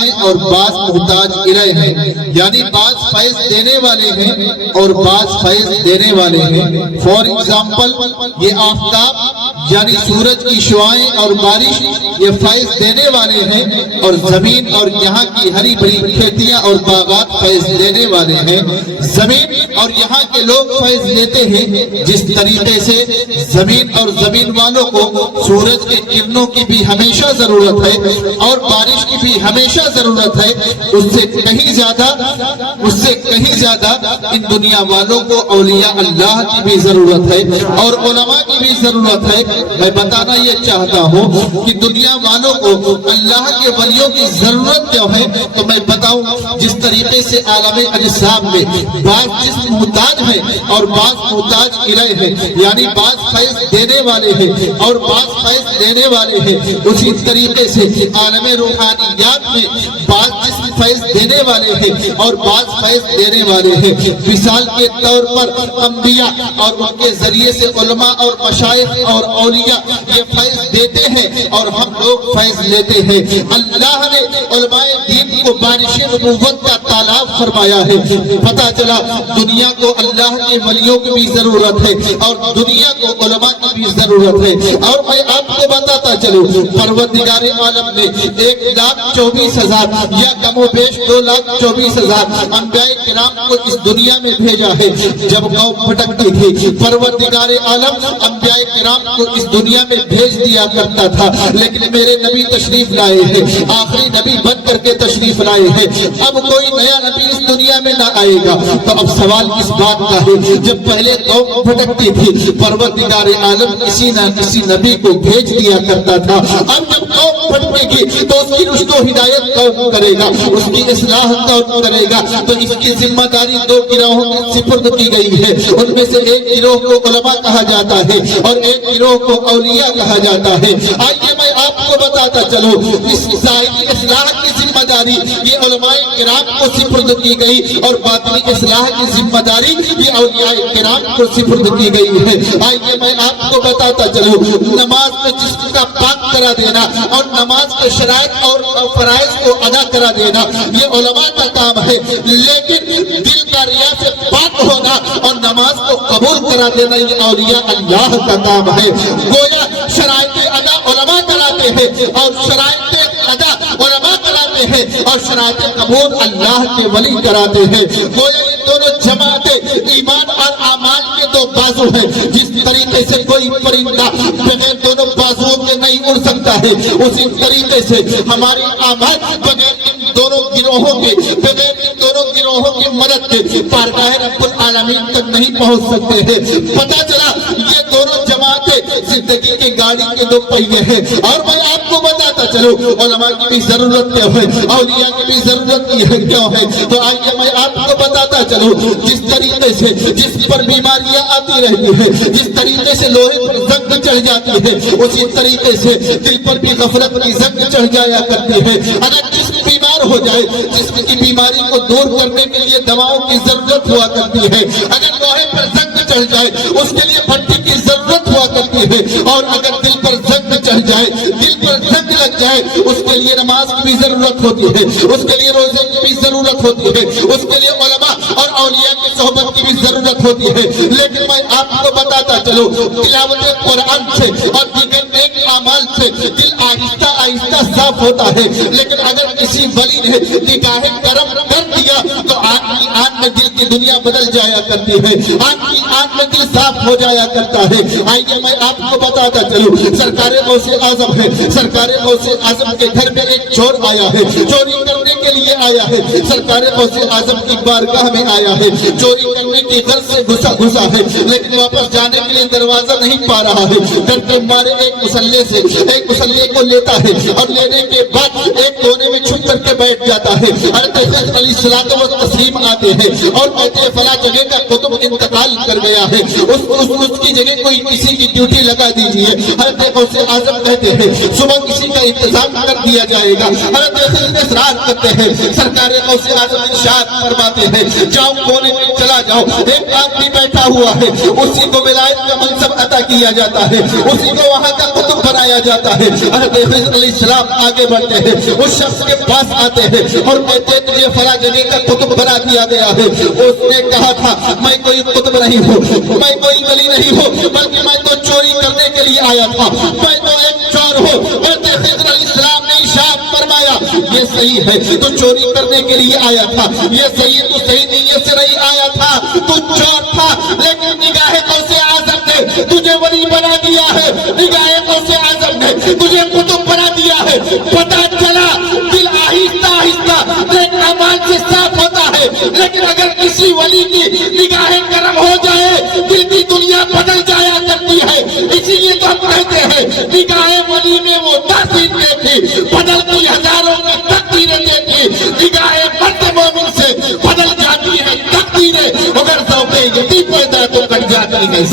ہیں اور بعض محتاج الیہ ہیں، یعنی بعض فیض دینے والے ہیں اور بعض فیض دینے والے ہیں۔ فور ایگزامپل یہ آفتاب یعنی سورج کی شعاعیں اور بارش یہ فیض دینے والے ہیں، اور زمین اور یہاں کی ہری بھری کھیتیاں اور باغات فیض دینے والے ہیں۔ زمین اور یہاں کے لوگ فیض لیتے ہیں، جس طریقے سے زمین اور زمین والوں کو سورج کے کرنوں کی بھی ہمیشہ ضرورت ہے اور بارش کی بھی ہمیشہ ضرورت ہے، اس سے کہیں زیادہ ان دنیا والوں کو اولیاء اللہ کی بھی ضرورت ہے اور علماء کی بھی ضرورت ہے۔ میں بتانا یہ چاہتا ہوں کہ دنیا والوں کو اللہ کے ولیوں کی ضرورت جو ہے، تو میں بتاؤں جس طریقے سے عالم اجسام میں بعض جسم محتاج ہیں اور بعض محتاج الیہ ہیں، یعنی بعض فیض دینے والے ہیں اور بعض فیض دینے والے ہیں، اسی طریقے سے عالم روحانیات میں بعض جسم فیض دینے والے ہیں اور بعض فیض دینے والے ہیں۔ مثال کے طور پر انبیاء اور ان کے ذریعے سے علماء اور مشائخ اور اولیاء یہ فیض دیتے ہیں اور ہم لوگ فیض لیتے ہیں۔ اللہ نے علماء دین کو بارش نبوت کا تالاب فرمایا ہے۔ پتہ چلا دنیا کو اللہ کے ولیوں کی بھی ضرورت ہے اور دنیا کو علماء کی بھی ضرورت ہے۔ اور میں آپ کو بتاتا چلوں پروردگار عالم نے 1,24,000 یا کم و بیش 2,24,000 انبیاء کرام کو اس دنیا میں بھیجا ہے۔ جب قوم بھٹکتی تھی پروردگار عالم انبیاء کرام کو اس دنیا میں بھیج دیا کرتا تھا، لیکن میرے نبی تشریف لائے ہیں، آخری نبی بن کر کے تشریف لائے ہیں، اب کوئی نیا نبی اس دنیا میں نہ آئے گا۔ تو اب سوال اس بات کا ہے، جب پہلے قوم بھٹکتی تھی پروردگار عالم کسی نہ کسی نبی کو بھیج دیا کرتا تھا، اب جب قوم بھٹکے گی تو اس کی رشد و ہدایت کون کرے گا، اس کی اصلاح کون کرے گا؟ تو اس کی ذمہ داری 2 گروہوں کو سپرد کی گئی ہے، ان میں سے ایک گروہ کو علماء کہا جاتا ہے اور ایک گروہ کو اولیاء کہا جاتا ہے۔ آئیے میں آپ کو بتاتا چلوں اس ظاہری اصلاح کی ذمہ داری یہ علماء کرام کو سپرد کی گئی اور باطنی اصلاح کی ذمہ داری یہ اولیاء کرام کو سپرد کی گئی ہے۔ آئیے میں آپ کو بتاتا چلوں نماز میں جسم کا پاک کرا دینا اور نماز کے شرائط اور فرائض کو ادا کرا دینا یہ علماء کا کام ہے، لیکن دل کا ریا سے پاک ہونا اور نماز کو قبول کرا دینا یہ اولیاء اللہ کا کام ہے۔ گویا شرائط ادا علماء کراتے ہیں اور شرائط ادا علماء کراتے ہیں اور شرائط قبول اللہ کے ولی کراتے ہیں۔ گویا یہ دونوں جماعتیں ایمان اور اعمال کے 2 بازو ہیں، جس طریقے سے کوئی پرندہ بغیر دونوں بازوؤں کے نہیں اڑ سکتا ہے، اسی طریقے سے ہمارے اعمال بغیر ان دونوں گروہوں کی مدد کے بارگاہ رب العالمین تک نہیں پہنچ سکتے ہیں۔ پتہ چلا یہ دونوں جماعتیں زندگی کے گاڑی کے 2 پہیے ہیں، اور میں آپ کو بتاتا چلوں علماء کی بھی ضرورت کیا ہے، اولیاء کی بھی ضرورت کیا ہے۔ تو آئیے میں آپ کو بتاتا چلوں جس طریقے سے جس پر بیماریاں آتی رہتی ہیں، جس طریقے سے لوہے پر زنگ چڑھ جاتی ہے، اسی طریقے سے دل پر بھی غفلت کی زنگ چڑھ جایا کرتی ہے۔ اگر جسم بیمار ہو جائے جسم کی بیماری کو دور کرنے کے لیے دواؤں کی ضرورت ہوا کرتی ہے، اگر لوہے پر زنگ چڑھ جائے اس کے لیے بھٹی کی ضرورت ہوا کرتی ہے، اور اگر دل پر زنگ چڑھ جائے دل پر زنگ لگ جائے اس کے لیے نماز کی بھی ضرورت ہوتی ہے، اس کے لیے روزے کی بھی ضرورت ہوتی ہے، اس کے لیے علماء اور اولیاء کی صحبت کی بھی ضرورت ہوتی ہے۔ لیکن میں آپ کو بتاتا چلوں تلاوت قرآن سے اور دیگر نیک اعمال سے دل آہستہ آہستہ صاف ہوتا ہے، لیکن اگر کسی ولی نے نگاہ کرم کر دیا تو آن میں دل کی دنیا بدل جایا کرتی ہے، آن میں دل صاف ہو جایا کرتا ہے۔ آئیے میں آپ کو بتاتا چلوں سرکار غوث اعظم ہے، سرکار غوث اعظم کے گھر میں ایک چور آیا ہے، چوری کرنے کے لیے آیا ہے، سرکار غوث اعظم کی بارگاہ میں آیا ہے، چوری کرنے کی غرض سے گھسا ہے، لیکن واپس جانے کے لیے دروازہ نہیں پا رہا ہے، ڈر کے مارے ایک مسلح کو لیتا ہے اور لینے کے بعد ایک کونے میں چھپ کر کے بیٹھ جاتا ہے۔ حضرت حسین علیہ السلام و تسلیم آتے ہیں اور کہتے ہیں فلاں جگہ کا قطب انتقال کر گیا ہے، اس کی جگہ کوئی کسی کی ڈیوٹی لگا دیجیے۔ حضرت غوث اعظم کہتے ہیں صبح کسی کا انتظام کر دیا جائے گا۔ حضرت حسین اصرار کرتے ہیں، سرکار غوث اعظم ارشاد فرماتے ہیں جاؤ کونے میں چلا جاؤ، ایک آدمی بیٹھا ہوا ہے، اسی کو ولایت کا منصب عطا کیا جاتا ہے، اسی کو وہاں کا قطب بنایا جاتا ہے۔ حضرت حسین علیہ السلام آگے بڑھتے ہیں، اس شخص کے پاس پاس آتے ہیں اور کہتے ہیں تجھے فلاں جگہ کا قطب بنا دیا گیا ہے. اس نے کہا تھا میں کوئی قطب نہیں ہوں, میں کوئی ولی نہیں ہوں, بلکہ میں تو چوری کرنے کے لیے آیا تھا, میں تو ایک چور ہوں. خضر علیہ السلام نے ارشاد فرمایا یہ صحیح ہے تو چوری کرنے کے لیے آیا تھا, یہ صحیح تو صحیح نیت سے نہیں آیا تھا, تو چور تھا, لیکن نگاہ غوث اعظم نے تجھے ولی بنا دیا ہے, نگاہ غوث اعظم نے تجھے قطب بنا دیا ہے. پتہ چلا دل آہستہ آہستہ نیک اعمال سے صاف ہوتا ہے, لیکن اگر کسی ولی کی نگاہ کرم ہو جائے دل کی دنیا بدل جایا کرتی ہے. اسی لیے تو ہم کہتے ہیں نگاہ ولی میں وہ تاثیر دیکھی بدلتی ہزاروں کی تقدیریں دیکھی, نگاہ مرد مومن سے بدل جاتی ہے تقدیریں, اگر ذوق یتیم پیدا تو کٹ جاتی ہے.